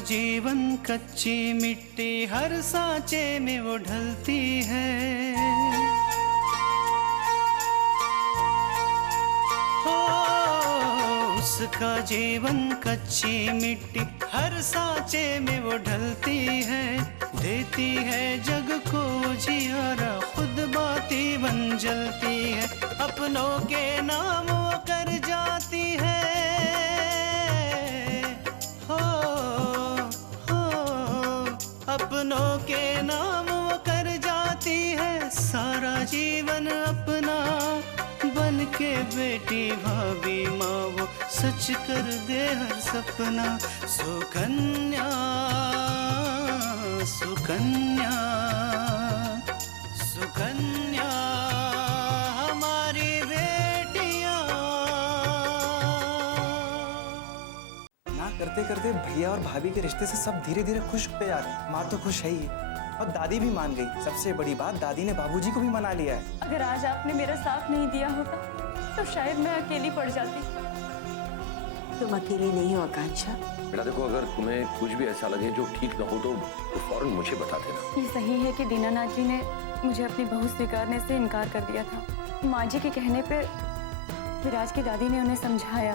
जीवन कच्ची मिट्टी हर सांचे में वो ढलती है। उसका जीवन कच्ची मिट्टी हर सांचे में वो ढलती है। देती है जग को जियारा, खुद बाती बन जलती है। अपनों के नाम वो कर जाती है। हो अपनों के नाम वो कर जाती है। सारा जीवन अपना बन के बेटी भाभी माँ वो सच कर दे हर सपना। सुकन्या सुकन्या सुकन्या हमारी बेटियाँ। ना करते करते भैया और भाभी के रिश्ते से सब धीरे धीरे खुश होते जा रहे हैं। माँ तो खुश है ही और दादी भी मान गई। सबसे बड़ी बात, दादी ने बाबूजी को भी मना लिया है। अगर आज आपने मेरा साथ नहीं दिया होता तो शायद मैं अकेली पड़ जाती। तुम अकेली नहीं हो आकांक्षा। बेटा देखो, अगर तुम्हें कुछ भी ऐसा लगे जो ठीक न हो तो फौरन मुझे बता देना। ये सही है कि दीनानाथ जी ने मुझे अपनी बहू स्वीकारने से इनकार कर दिया था। माँ जी के कहने पे विराज की दादी ने उन्हें समझाया।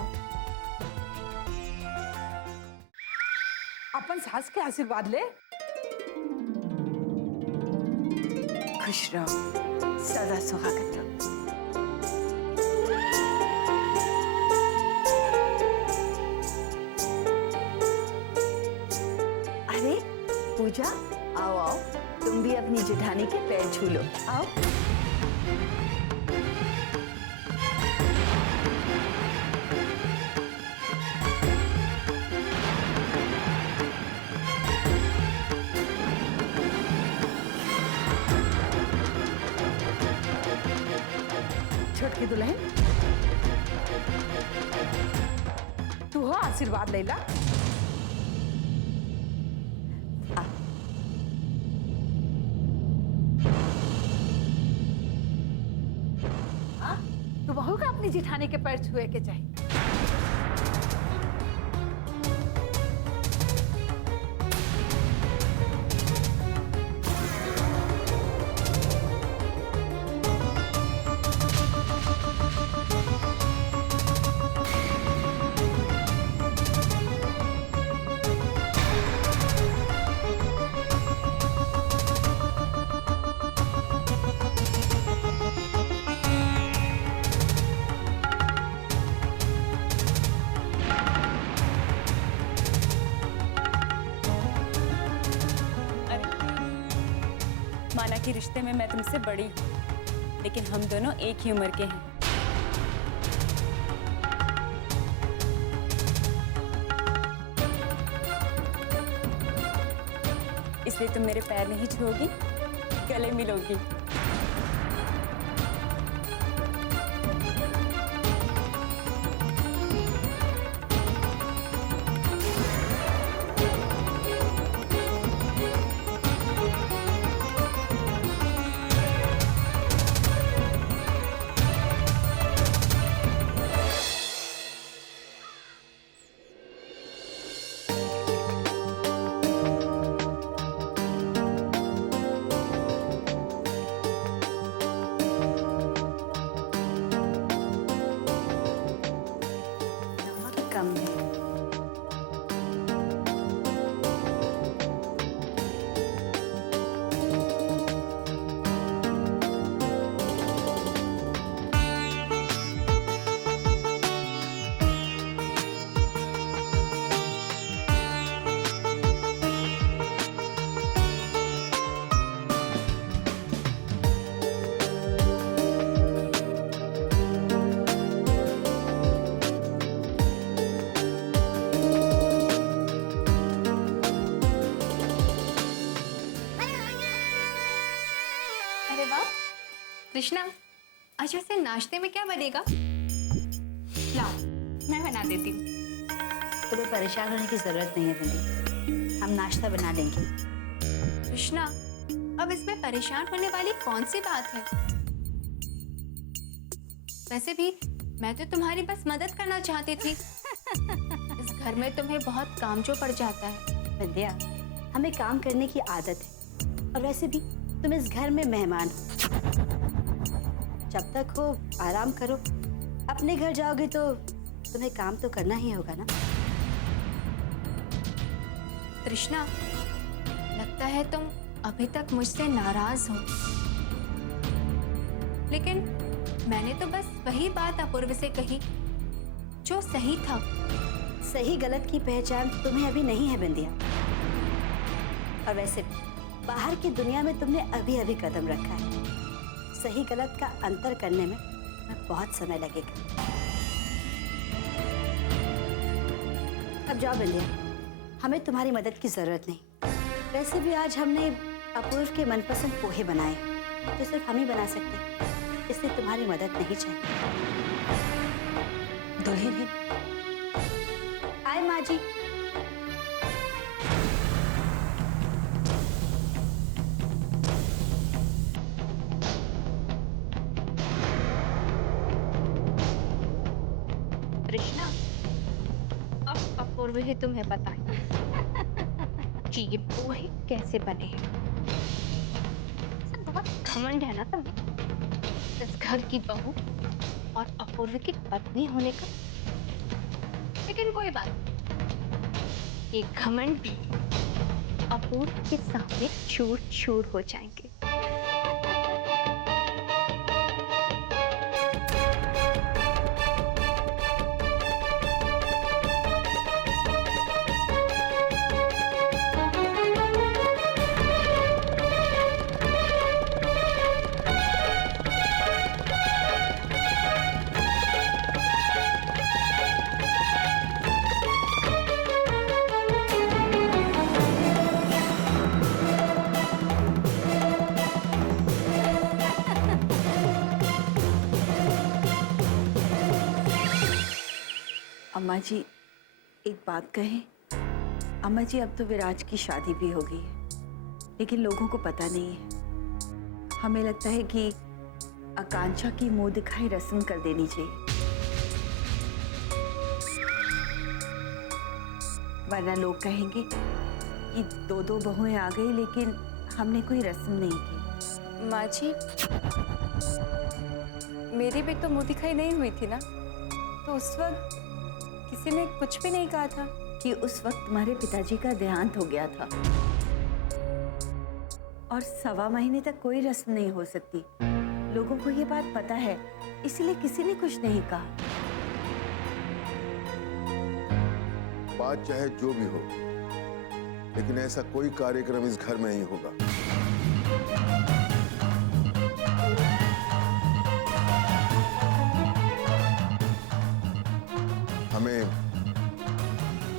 अपन सास के आशीर्वाद ले। खुश रहो, सदा सुहागत रहो। अरे पूजा, आओ आओ, तुम भी अपनी जेठानी के पैर छू लो। आओ। छोटकी दुल्हन, तू हो आशीर्वाद ले ला। तू बहू का अपनी जेठानी के पैर छुए के चाहिए। माना कि रिश्ते में मैं तुमसे बड़ी हूँ, लेकिन हम दोनों एक ही उम्र के हैं। इसलिए तुम मेरे पैर नहीं छूओगी, गले मिलोगी। कम है। अरे वाह कृष्णा, आज वैसे नाश्ते में क्या बनेगा? लाओ मैं बना देती हूँ। तुम्हें परेशान होने की जरूरत नहीं है दीदी, हम नाश्ता बना लेंगे। कृष्णा, अब इसमें परेशान होने वाली कौन सी बात है? वैसे भी मैं तो तुम्हारी बस मदद करना चाहती थी। इस घर में तुम्हें बहुत काम जो पड़ जाता है। विद्या, हमें काम करने की आदत है और वैसे भी तुम इस घर में मेहमान हो। जब तक हो आराम करो, अपने घर जाओगे तो तुम्हें काम तो करना ही होगा ना। तृष्णा, लगता है तुम अभी तक मुझसे नाराज हो, लेकिन मैंने तो बस वही बात अपूर्व से कही जो सही था। सही गलत की पहचान तुम्हें अभी नहीं है बिंदिया, और वैसे बाहर की दुनिया में तुमने अभी अभी कदम रखा है। सही गलत का अंतर करने में बहुत समय लगेगा। अब जाओ बिंदिया, हमें तुम्हारी मदद की जरूरत नहीं। वैसे भी आज हमने अपूर्व के मनपसंद पोहे बनाए, तो सिर्फ हम ही बना सकते, इसलिए तुम्हारी मदद नहीं चाहिए। दुल्हन आए माँ जी। तृष्णा, अब अपूर्व ही तुम्हें बताए कि ये पोहे कैसे बने हैं। बहुत घमंड है ना तुम्हें इस घर की बहू और अपूर्व की पत्नी होने का। लेकिन कोई बात नहीं, ये घमंड भी अपूर्व के सामने चूर चूर हो जाएंगे। अम्मा जी, एक बात कहें? अम्मा जी, अब तो विराज की शादी भी हो गई है, लेकिन लोगों को पता नहीं है। हमें लगता है कि आकांक्षा की मुंह दिखाई रस्म कर देनी चाहिए, वरना लोग कहेंगे कि दो दो बहुएं आ गई लेकिन हमने कोई रस्म नहीं की। माँ जी, मेरी भी तो मुंह दिखाई नहीं हुई थी ना, तो उस वक्त किसी ने कुछ भी नहीं कहा था कि उस वक्त तुम्हारे पिताजी का देहांत हो गया था और 1.25 महीने तक कोई रस्म नहीं हो सकती। लोगों को ये बात पता है, इसलिए किसी ने कुछ नहीं कहा। बात चाहे जो भी हो, लेकिन ऐसा कोई कार्यक्रम इस घर में नहीं होगा। हमें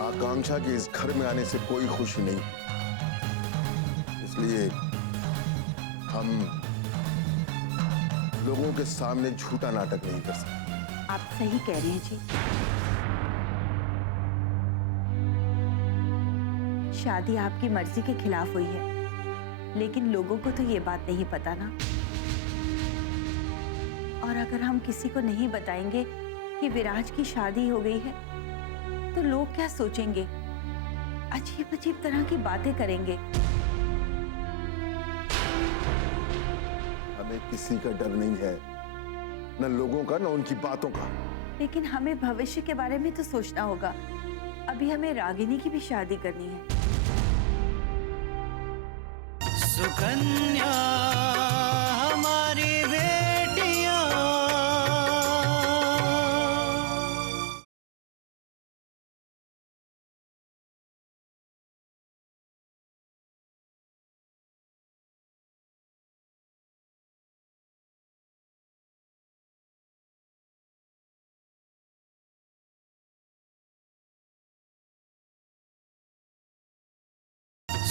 आकांक्षा के इस घर में आने से कोई खुशी नहीं, इसलिए हम लोगों के सामने झूठा नाटक नहीं कर सकते। आप सही कह रहे हैं जी। शादी आपकी मर्जी के खिलाफ हुई है, लेकिन लोगों को तो ये बात नहीं पता ना। और अगर हम किसी को नहीं बताएंगे कि विराज की शादी हो गई है, तो लोग क्या सोचेंगे? अजीब अजीब तरह की बातें करेंगे। हमें किसी का डर नहीं है, न लोगों का, न उनकी बातों का। लेकिन हमें भविष्य के बारे में तो सोचना होगा। अभी हमें रागिनी की भी शादी करनी है। सुकन्या हमारी बेटियां,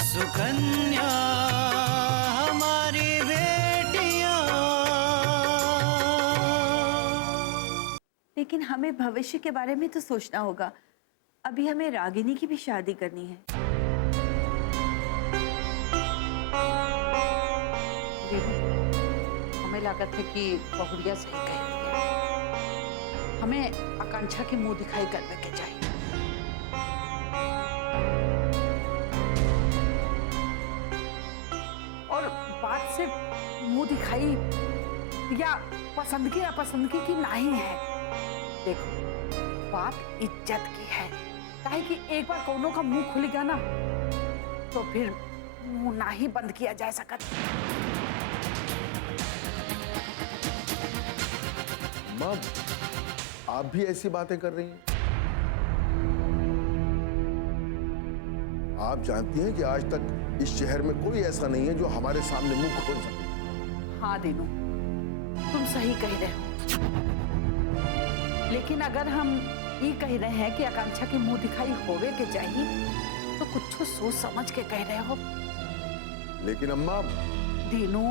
सुकन्या हमारी बेटियां। लेकिन हमें भविष्य के बारे में तो सोचना होगा। अभी हमें रागिनी की भी शादी करनी है। देखो, हमें लागत है कि बहुड़िया सही कह रही है। हमें आकांक्षा की मुंह दिखाई करने के चाहिए। बात सिर्फ मुंह दिखाई या पसंदगी नापसंदगी की नहीं है। देखो, बात इज्जत की है। काहे कि एक बार कोनो का मुंह खुल गया ना तो फिर मुंह ना ही बंद किया जा सकता। माँ, आप भी ऐसी बातें कर रही हैं? आप जानती हैं कि आज तक इस शहर में कोई ऐसा नहीं है जो हमारे सामने मुंह खोल सके। हाँ दीनू, तुम सही कह रहे हो। लेकिन अगर हम ये कह रहे हैं कि आकांक्षा की मुंह दिखाई होवे के चाहिए तो कुछ सोच समझ के कह रहे हो। लेकिन अम्मा, दीनू,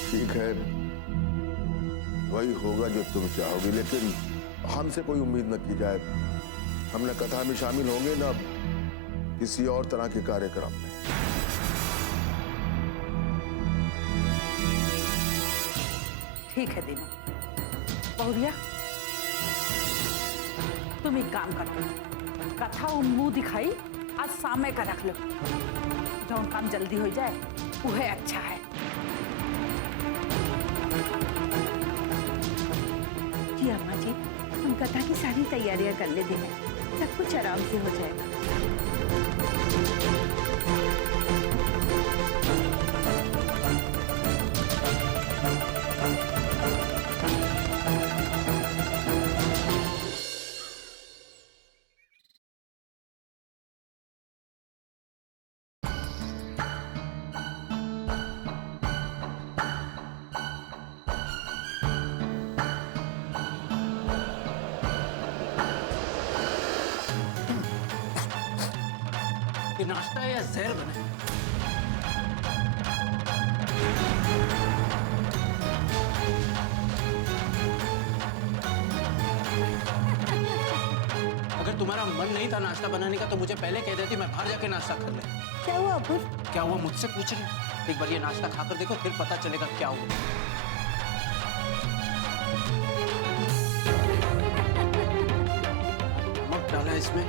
ठीक है, वही होगा जो तुम चाहोगी, लेकिन हमसे कोई उम्मीद न की जाए। हम न कथा में शामिल होंगे न किसी और तरह के कार्यक्रम में। ठीक है दीनू। बहुरिया, तुम एक काम कर दो, कथा और मुंह दिखाई आज सामने का रख लो। जो काम जल्दी हो जाए वह अच्छा है। जी अम्मा जी, हम कथा की सारी तैयारियां कर लेते हैं, सब कुछ आराम से हो जाएगा। ये नाश्ता है या जहर बने? अगर तुम्हारा मन नहीं था नाश्ता बनाने का तो मुझे पहले कह देती, मैं बाहर जाके नाश्ता कर ले। क्या हुआ अपूर? क्या हुआ मुझसे पूछ रहे हो? एक बार ये नाश्ता खाकर देखो, फिर पता चलेगा क्या हुआ। नमक डाला इसमें।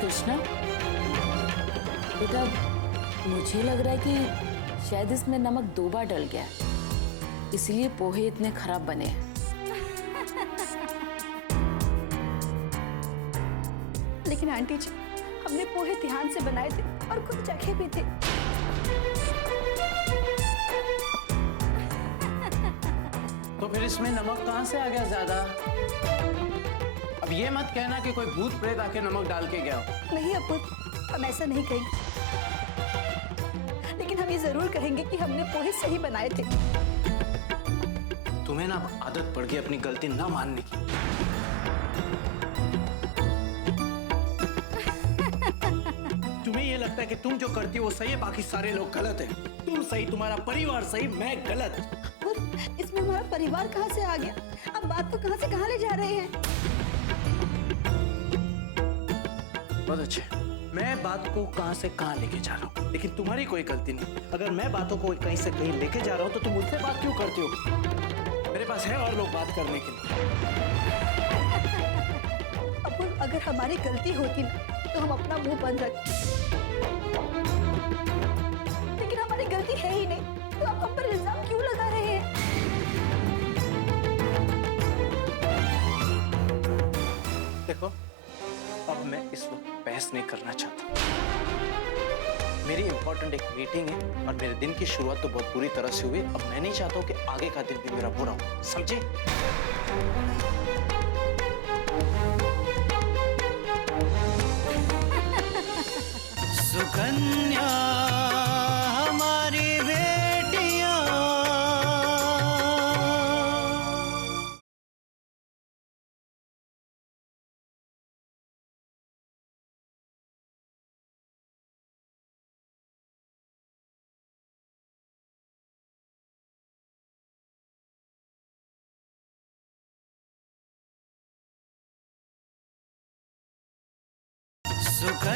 कृष्णा, बेटा मुझे लग रहा है कि शायद इसमें नमक 2 बार डल गया है, इसलिए पोहे इतने खराब बने हैं। लेकिन आंटी जी, हमने पोहे ध्यान से बनाए थे और कुछ जगह भी थे। तो फिर इसमें नमक कहां से आ गया ज्यादा? अब ये मत कहना कि कोई भूत प्रेत आके नमक डाल के गया हो। नहीं अपूर, हम ऐसा नहीं कहेंगे, लेकिन हम ये जरूर कहेंगे कि हमने पोहे सही बनाए थे। तुम्हें ना आदत पड़ गई अपनी गलती ना मानने की। तुम्हें ये लगता है कि तुम जो करती हो वो सही है, बाकी सारे लोग गलत हैं। तुम सही, तुम्हारा परिवार सही, मैं गलत। अपूर, इसमें हमारा परिवार कहाँ से आ गया? अब बात को कहाँ से कहाँ ले जा रहे हैं? बहुत अच्छे, मैं बात को कहां से कहां लेके जा रहा हूं, लेकिन तुम्हारी कोई गलती नहीं। अगर मैं बातों को कहीं से कहीं लेके जा रहा हूं तो तुम मुझसे बात क्यों करती हो? मेरे पास है और लोग बात करने के लिए। अपूर, अगर हमारी गलती होती ना तो हम अपना मुंह बंद रखते, लेकिन हमारी गलती है ही नहीं, तो आप हम पर इल्जाम क्यों लगा रहे हैं? देखो, अब मैं इस वक्त बहस नहीं करना चाहता। मेरी इंपॉर्टेंट एक मीटिंग है और मेरे दिन की शुरुआत तो बहुत बुरी तरह से हुई। अब मैं नहीं चाहता हूँ कि आगे का दिन भी मेरा बुरा हो, समझे? सुकन्या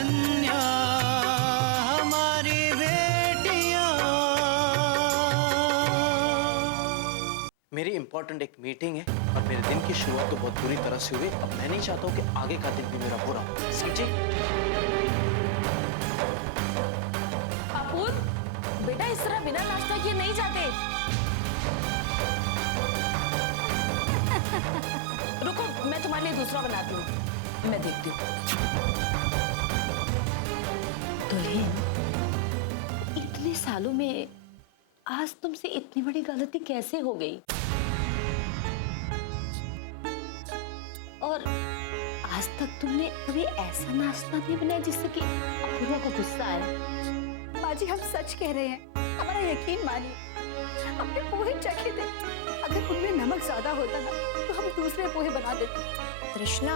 सुकन्या हमारी बेटियां। मेरी इंपॉर्टेंट एक मीटिंग है और मेरे दिन की शुरुआत तो बहुत बुरी तरह से हुई। अब मैं नहीं चाहता हूँ कि आगे का दिन भी मेरा बुरा हो, समझे? अपूर्व, बेटा इस तरह बिना नाश्ता किए नहीं जाते। रुको, मैं तुम्हारे लिए दूसरा बनाती हूँ, मैं देखती हूँ। दुल्हन, इतने सालों में आज तुमसे इतनी बड़ी गलती कैसे हो गई? और आज तक तुमने कभी ऐसा नाश्ता नहीं बनाया जिससे कि अपूर्वा को गुस्सा आए? माँ जी, हम सच कह रहे हैं, हमारा यकीन मानिए। हमने पोहे चखे थे, अगर उनमें नमक ज्यादा होता ना तो हम दूसरे पोहे बना देते। तृष्णा,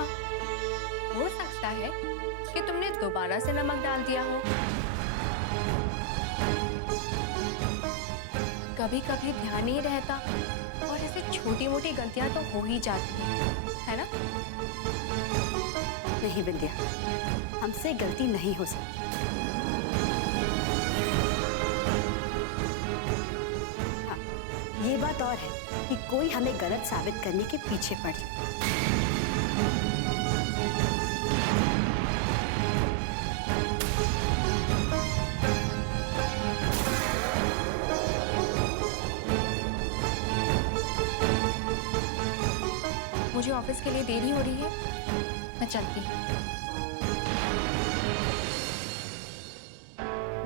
हो सकता है कि तुमने दोबारा से नमक डाल दिया हो। कभी कभी ध्यान नहीं रहता और ऐसे छोटी मोटी गलतियां तो हो ही जाती है ना? नहीं बिंदिया, हमसे गलती नहीं हो सकती। हाँ, ये बात और है कि कोई हमें गलत साबित करने के पीछे पड़ जाए। मुझे ऑफिस के लिए देरी हो रही है, मैं चलती हूँ।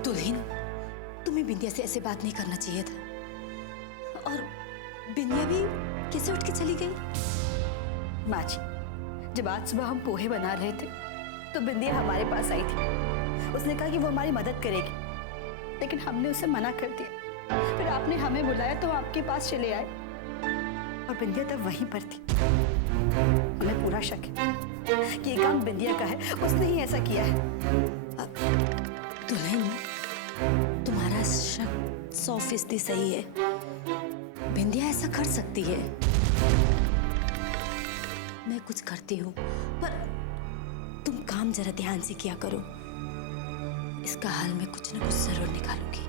दुल्हन, तुम्हें बिंदिया से ऐसे बात नहीं करना चाहिए था। और बिंदिया भी कैसे उठ के चली गई? माँ जी, जब आज सुबह हम पोहे बना रहे थे तो बिंदिया हमारे पास आई थी। उसने कहा कि वो हमारी मदद करेगी, लेकिन हमने उसे मना कर दिया। फिर आपने हमें बुलाया तो हम आपके पास चले आए और बिंदिया तब वहीं पर थी। हमें पूरा शक है कि ये काम बिंदिया का है, उसने ही ऐसा किया है। दुल्हन, तुम्हारा शक 100% सही है। बिंदिया ऐसा कर सकती है। मैं कुछ करती हूँ, पर तुम काम जरा ध्यान से किया करो। इसका हल मैं कुछ ना कुछ जरूर निकालूंगी।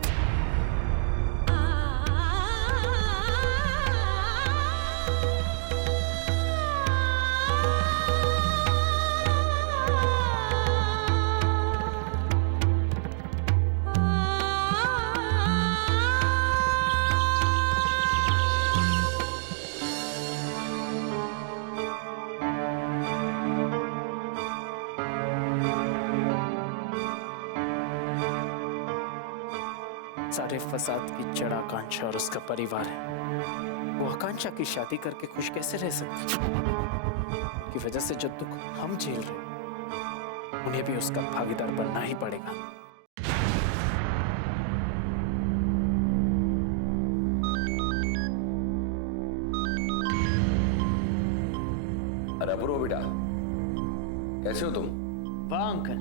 सारे फसाद की जड़ आकांक्षा और उसका परिवार है। वो आकांक्षा की शादी करके खुश कैसे रह सकती? की वजह से जो दुख हम झेल रहे, उन्हें भी उसका भागीदार बनना ही पड़ेगा। अरे अपूर्व बेटा, कैसे हो तुम? वाह अंकल,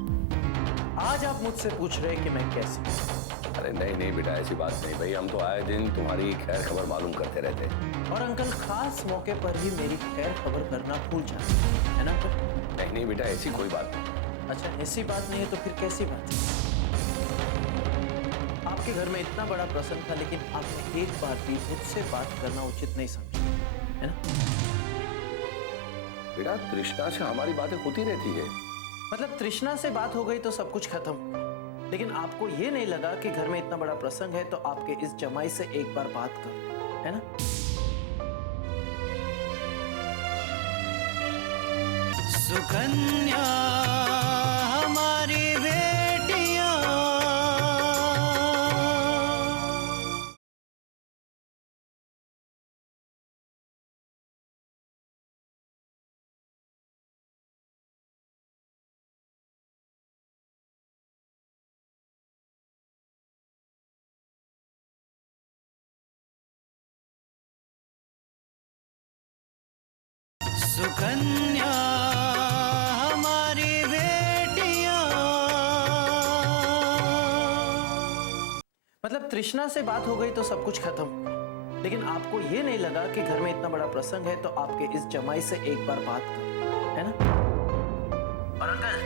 आज आप मुझसे पूछ रहे हैं कि मैं कैसे हूं? अरे नहीं नहीं बेटा, ऐसी बात नहीं भाई, हम तो आए दिन तुम्हारी खैर खबर मालूम करते रहते हैं। और अंकल खास मौके पर भी मेरी खैर खबर करना भूल जाते है ना अंकल? नहीं नहीं बेटा, ऐसी कोई बात नहीं। अच्छा, ऐसी बात नहीं है तो फिर कैसी बात है? आपके घर में इतना बड़ा प्रसंग था, लेकिन आपने एक बार भी मुझसे बात करना उचित नहीं समझा, है ना? बेटा, तृष्णा से हमारी बातें होती रहती है। मतलब तृष्णा से बात हो गई तो सब कुछ खत्म, लेकिन आपको ये नहीं लगा कि घर में इतना बड़ा प्रसंग है तो आपके इस जमाई से एक बार बात कर, है ना? सुकन्या हमारी बेटियां। सुकन्या हमारी बेटियां। मतलब तृष्णा से बात हो गई तो सब कुछ खत्म, लेकिन आपको ये नहीं लगा कि घर में इतना बड़ा प्रसंग है तो आपके इस जमाई से एक बार बात कर, है ना? और अंकल,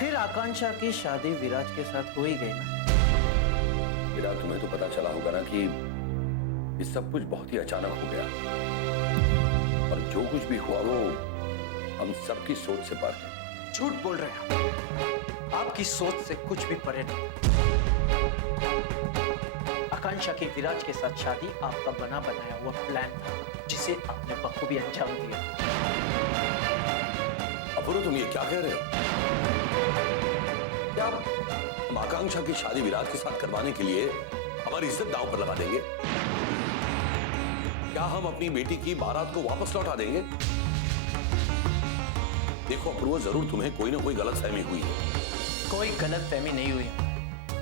आखिर आकांक्षा की शादी विराज के साथ हो ही गई ना। बेटा तुम्हें तो पता चला होगा ना कि ये सब कुछ बहुत ही अचानक हो गया, और जो कुछ भी हुआ वो हम सबकी सोच से परे है। झूठ बोल रहे हैं, आपकी सोच से कुछ भी परे नहीं। आकांक्षा की विराज के साथ शादी आपका बना बनाया हुआ प्लान था, जिसे आपने बखूबी अंजाम दिया। अपूर्व तुम ये क्या कह रहे हो? क्या हम आकांक्षा की शादी विराज के साथ करवाने के लिए हमारी इज्जत दांव पर लगा देंगे? क्या हम अपनी बेटी की बारात को वापस लौटा देंगे? देखो अपूर्व, जरूर तुम्हें कोई ना कोई गलतफहमी हुई है। कोई गलतफहमी नहीं हुई,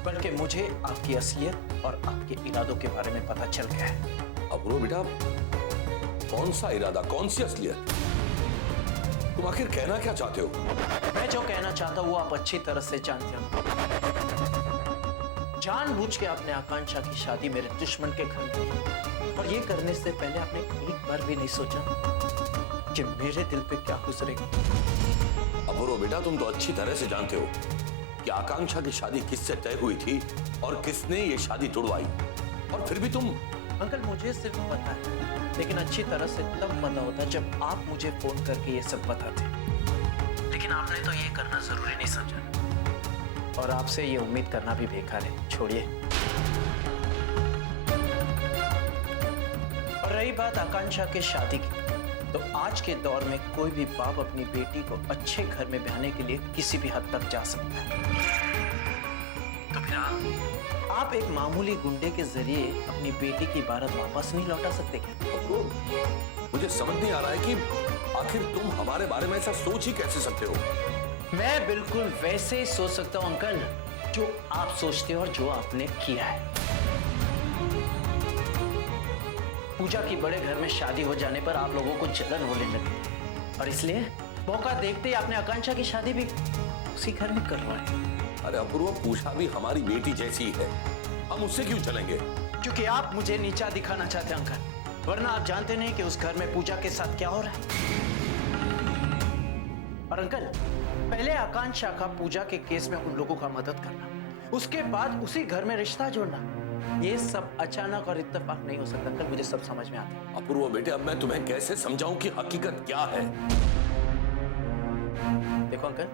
बल्कि मुझे आपकी असलियत और आपके इरादों के बारे में पता चल गया है। अपूर्व बेटा, कौन सा इरादा, कौन सी असलियत? तुम आखिर कहना क्या चाहते हो? मैं जो कहना चाहता हूं वो आप अच्छी तरह से जानते हो। जानबूझ के आपने आकांक्षा की शादी मेरे दुश्मन के घर में की, और ये करने से पहले आपने एक बार भी नहीं सोचा कि मेरे दिल पे क्या गुजरेगा। अपूर्व बेटा, तुम तो अच्छी तरह से जानते हो कि आकांक्षा की शादी किससे तय हुई थी और किसने ये शादी तुड़वाई, और फिर भी तुम। अंकल, मुझे सिर्फ पता है, लेकिन अच्छी तरह से तब पता होता जब आप मुझे फोन करके ये सब बताते। लेकिन आपने तो ये करना जरूरी नहीं समझा, और आपसे ये उम्मीद करना भी बेकार है। छोड़िए। और रही बात आकांक्षा के शादी की, तो आज के दौर में कोई भी बाप अपनी बेटी को अच्छे घर में ब्याहने के लिए किसी भी हद तक जा सकता है। तो फिर आप एक मामूली गुंडे के जरिए अपनी बेटी की बारात वापस नहीं लौटा सकते क्या? मुझे समझ नहीं आ रहा है कि आखिर तुम हमारे बारे में ऐसा सोच ही कैसे सकते हो? मैं बिल्कुल वैसे ही सोच सकता हूं अंकल, जो आप सोचते हो और जो आपने किया है। पूजा की बड़े घर में शादी हो जाने पर आप लोगों को जलन होने लगी, और इसलिए मौका देखते ही आपने आकांक्षा की शादी भी उसी घर में करवाई। अरे अपूर्व, पूजा भी हमारी बेटी जैसी है, हम उससे क्यों चलेंगे? क्योंकि आप मुझे नीचा दिखाना चाहते हैं अंकल, वरना आप जानते नहीं कि उस घर में पूजा के साथ क्या हो रहा है। और अंकल, पहले आकांक्षा का पूजा के केस में उन लोगों का मदद करना, उसके बाद उसी घर में रिश्ता जोड़ना, ये सब अचानक और इत्तेफाक नहीं हो सकता अंकल, मुझे सब समझ में आता है। अपूर्व बेटे, अब मैं तुम्हें कैसे समझाऊं कि हकीकत क्या है? देखो अंकल,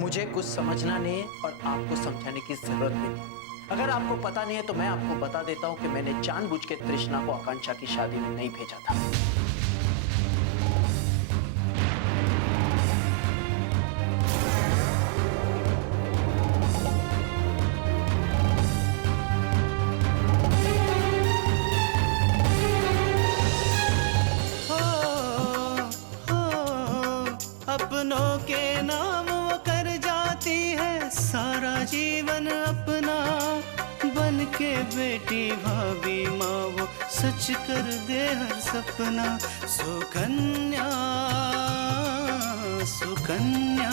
मुझे कुछ समझना नहीं है और आपको समझाने की जरूरत भी नहीं। अगर आपको पता नहीं है तो मैं आपको बता देता हूं कि मैंने जानबूझ के तृष्णा को आकांक्षा की शादी में नहीं भेजा था। अपनों के नाम वो कर जाती है सारा जीवन अपना, बन के बेटी भाभी माँ वो सच कर दे हर सपना। सुकन्या सुकन्या